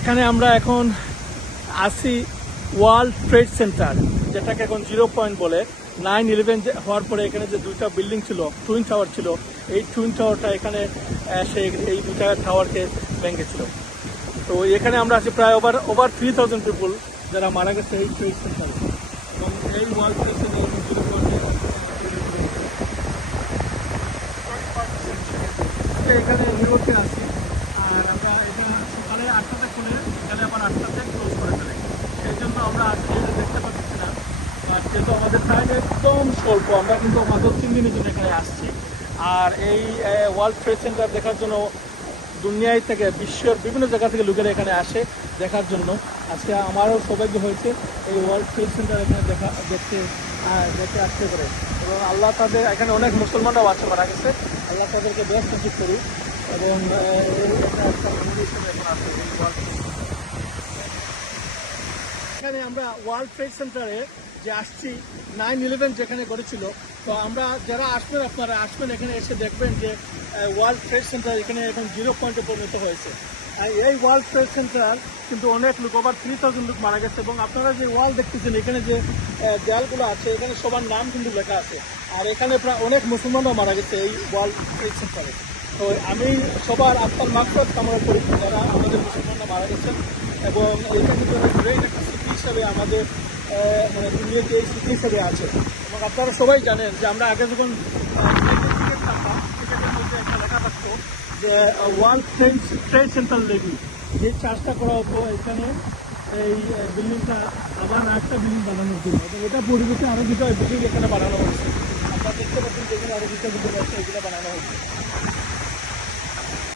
এখানে আমরা এখন আসি ওয়ার্ল্ড ট্রেড সেন্টার, যেটাকে এখন 0 পয়েন্ট বলে। 9/11 হওয়ার পরে এখানে যে দুইটা বিল্ডিং ছিল, টুইন টাওয়ার ছিল, এই টুইন টাওয়ারটা এখানে এসে এই দুইটা টাওয়ারকে ভেঙেছিল। তো এখানে আমরা আছি প্রায় ওভার 3000 পিপুল যারা মারা গেছে এই ট্রেড সেন্টারে। এবং এই ওয়ার্ল্ড ট্রেড সেন্টার এখানে নিউ ইয়র্কে আছি। আর আমরা এখানে সকালে 8টাতে খুলে বিকালে আবার 8টাতে ক্লোজ করে ফেলে। এই জন্য আমরা আজকে দেখতে পাচ্ছি না। আর যেহেতু আমাদের টাইম একদম স্বল্প, আমরা কিন্তু মাত্র 3 দিনের জন্য এখানে আসছি। আর এই ওয়ার্ল্ড ট্রেড সেন্টার দেখার জন্য দুনিয়ায় থেকে, বিশ্বের বিভিন্ন জায়গা থেকে লোকেরা এখানে আসে দেখার জন্য। আজকে আমারও সৌভাগ্য হয়েছে এই ওয়ার্ল্ড ট্রেড সেন্টার এখানে দেখতে আসতে পারে। এবং আল্লাহ তাদের, এখানে অনেক মুসলমানরাও আছে মারা গেছে, আল্লাহ তাদেরকে বেশ নসিব করি। এবং এখানে আমরা ওয়ার্ল্ড ট্রেড সেন্টারে যে আসছি, 9/11 যেখানে ঘটেছিল। তো আমরা যারা আসবেন, আপনারা আসবেন, এখানে এসে দেখবেন যে ওয়ার্ল্ড ট্রেড সেন্টার এখানে এখন 0 পয়েন্টে পরিণত হয়েছে। এই ওয়ার্ল্ড ট্রেড সেন্টার কিন্তু অনেক লোক, ওভার 3000 লোক মারা গেছে। এবং আপনারা যে ওয়াল দেখতেছেন, এখানে যে দেয়ালগুলো আছে, এখানে সবার নাম কিন্তু লেখা আছে। আর এখানে প্রায় অনেক মুসলমানরা মারা গেছে এই ওয়ার্ল্ড ট্রেড সেন্টারে। তো আমি সবার আত্মার মাগফিরাত কামনা করি যারা আমাদের মুসলমানরা মারা গেছেন। এবং এটা কিন্তু গ্রেট একটা স্মৃতি হিসাবে আমাদের মানে দুনিয়াতে এই স্মৃতি হিসাবে আছে। এবং আপনারা সবাই জানেন যে আমরা আগে যখন টিকিট কাটতাম, টিকিটের মধ্যে একটা লেখা থাকতো যে ওয়ার্ল্ড ট্রেড সেন্টার লেভি, যে চার্জটা করা হতো এখানে এই বিল্ডিংটা আবার একটা বিল্ডিং বানানোর জন্য। এবং এটা পরিবর্তে আরও দুটো বিল্ডিং এখানে বানানো হচ্ছে। আপনারা দেখতে পাচ্ছেন যেখানে আরও দুটো বিল্ডিং আছে, এগুলো বানানো হচ্ছে।